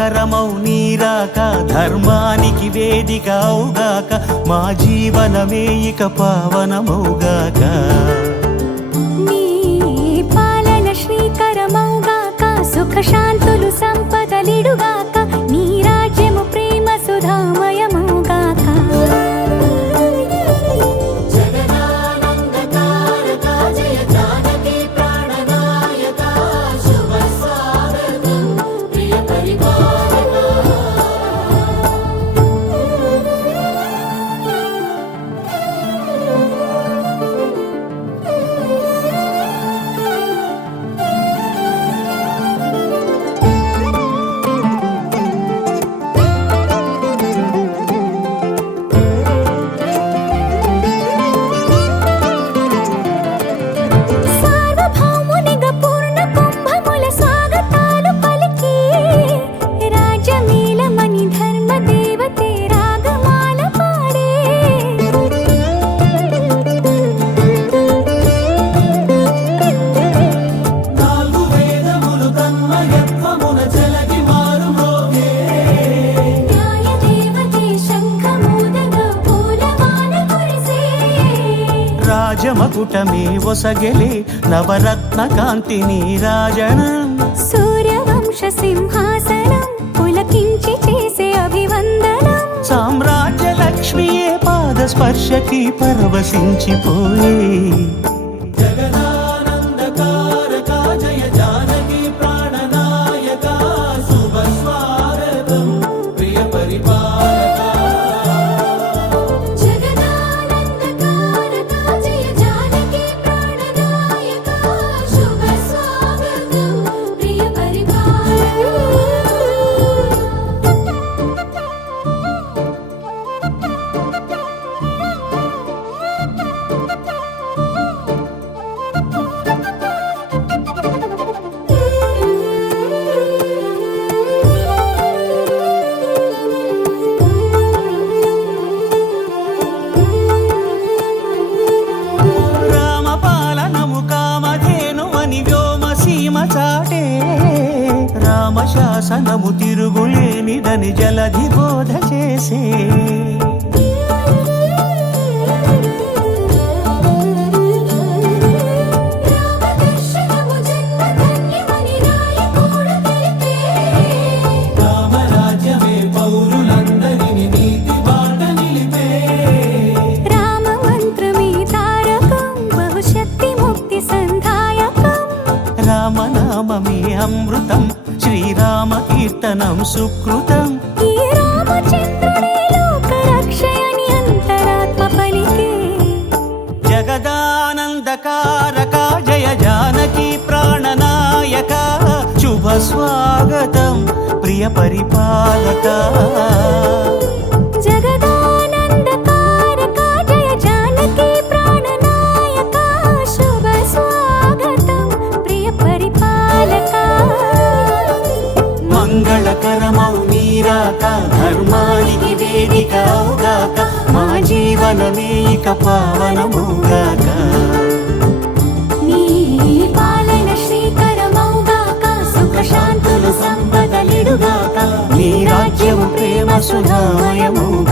మంగళకరమౌ నీరాక ధర్మానికి వేదిక అవుగాక మా జీవనమే ఇక పావనమౌగాక నీ పాలన శ్రీకరమౌగాక సుఖ శాంతులు సంపదలిడుగాక నీ రాజ్యము ప్రేమ సుధామయమౌగాక రాజమకుటమే ఒసగెలే నవరత్న కాంతి నీరాజనం సూర్యవంశ సింహాసనం పులకించి చేసే అభివందనం సామ్రాజ్య లక్ష్మియే పాద స్పర్శకి పరవశించిపోయే జగదానందకారక జయ జానకి ప్రాణనాయక శుభ స్వాగతం ప్రియ పరిపాలక రామశాసనము తిరుగులేనిదని జలధి బోధ చేసే రామరాజ్యమే పౌరులందరిని నీతి బాట నిలిపే రామ మంత్రమే తారకం బహుశక్తి ముక్తి సంధాయకం రామనామమే అమృతం శ్రీరామ కీర్తనం సుకృతం ఈ రామచంద్రుడే లోక రక్షయని అంతరాత్మ పలికే జగదానందకారక జయ జానకి ప్రాణనాయక శుభ స్వాగతం ప్రియ పరిపాలక జగదానందకారక జయ జానకి ప్రాణనాయక శుభ స్వాగతం ప్రియ పరిపాలక మంగళకరమౌ నీరాక ధర్మానికి వేదిక అవుగాక మా జీవనమే ఇక పావనమౌగాక నీ పాలన శ్రీకరమౌగాక సుఖ శాంతులు సంపదలిడుగాక నీ రాజ్యము ప్రేమ సుధామయమౌగాక